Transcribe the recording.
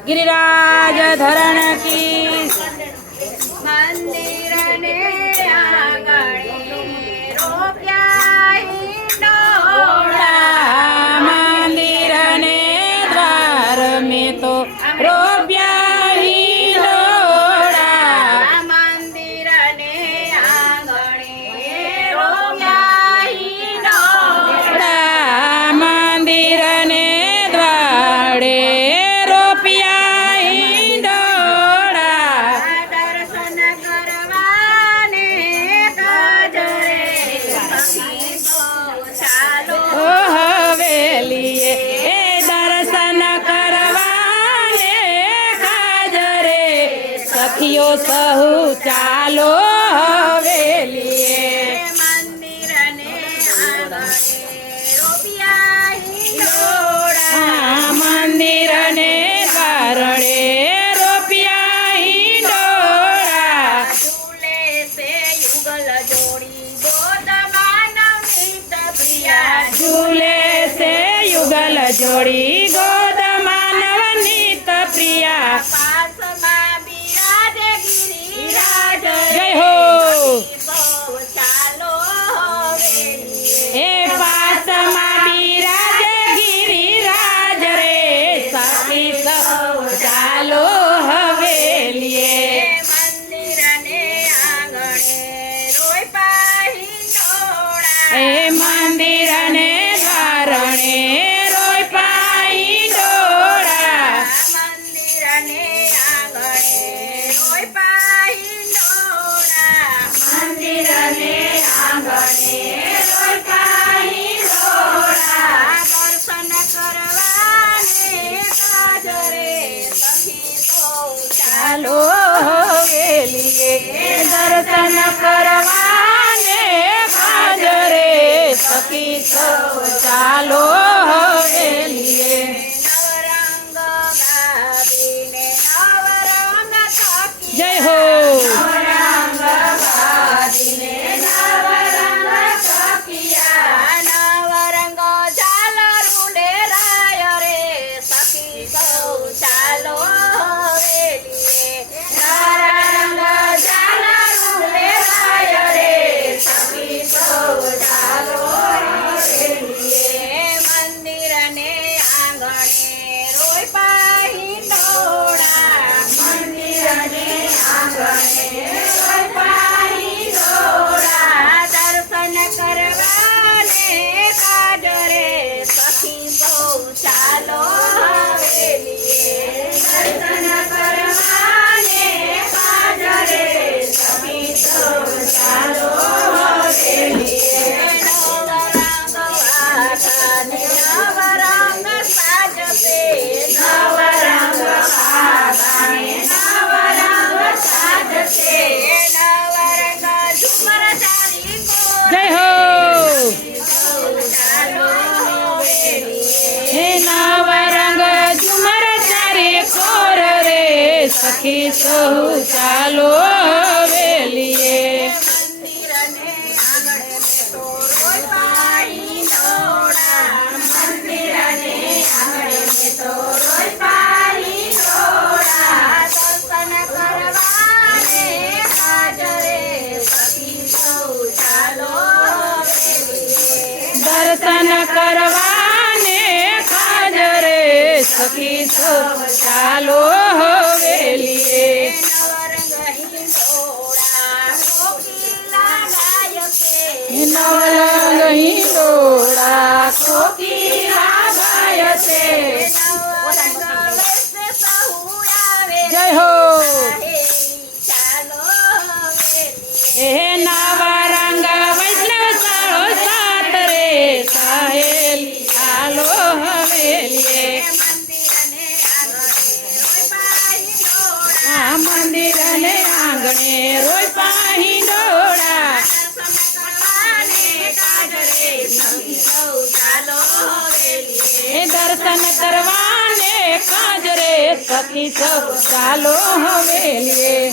गिरिराज धरण की મંદિર ને આંગણે રોપ્યા હિંડોળા मंदिर ने द्वार में तो रोप्या हिंडोळा મંદિર ને આંગણે રોપ્યા હિંડોળા मंदिर ने द्वारे रोप्या हिंडोळा દર્શન કરવાને કાજરે સખીઓ ચાલો ओ हवेलीए ए दर्शन करवाने काजरे सखियो सहु चालो हवेलीए મંદિર ને આંગણે રોપ્યા હિંડોળા મંદિર ને દ્વારણે રોપ્યા હિંડોળા ઝૂલે સે યુગલ જોડી ગોદમાં નવનીત પ્રિયા झूले से युगल जोड़ी गोद मानवनीत प्रिया પાસમાં બિરાજે ગિરિરાજ जय हो સૌ ચાલો હવેલીએ हे पास बिराज गिरिराज रे सखी सब चालो हवेलीए મંદિર ને આંગણે રોપ્યા હિંડોળા हे मंदिर ने द्वारणे रोप्या हिंडोळा મંદિર ને આંગણે રોપ્યા હિંડોળા મંદિર ને આંગણે રોપ્યા હિંડોળા દર્શન કરવાને કાજરે સખી સૌ ચાલો હવેલીએ દર્શન કરવાને હાજરે સખી સૌ ચાલો હવેલીએ નવરંગ ગાવીને નવરંગ થકી જય હો નવરંગ ઝાલરુલે રાય રે સખી સૌ ચાલો હવેલીએ નવરંગ ઝાલરુલે રાય રે સખી સૌ ચાલો હવેલીએ મંદિર ને આંગણે રોપ્યા હિંડોળા મંદિર ને આંગણે રોપ્યા હિંડોળા દર્શન કરવાને કાજરે સખી સૌ ચાલો હવેલીએ દર્શન કરવાને કાજરે સખી સૌ ચાલો હવેલીએ નવરંગ વાઘાને નવરંગ સાજશે નવરંગ વાઘાને નવરંગ સાજશે નવરંગ ઝુમર ચારી જય હો ચાલો હવેલીએ હે નવરંગ ઝુમર ચારે કોર રે સખી સહુ ચાલો હવેલીએ મંદિર ને આંગણે બેઠો રોપ્યા હિંડોળા મંદિર ને આંગણે બેઠો રોપ્યા હિંડોળા દર્શન કરવાને હાજરે સખી સૌ ચાલો હવેલીએ દર્શન કરવાને ખાજરે સખી સૌ ચાલો હવેલીએ નવરંગ હિંડોળા કોકિલા ગાય છે નવરંગ હિંડોળા કોકિલા ગાય છે નવરંગ વેશે સહુ આવે જય હો ચાલો હવેલીએ હે નવરંગ વૈષ્ણવ ચાલો સાત રે સહેલી ચાલો હવેલીએ મંદિર ને આંગણે રોપ્યા હિંડોળા મંદિર દર્શન કરવાને કાજરે સખી સૌ ચાલો હવેલીએ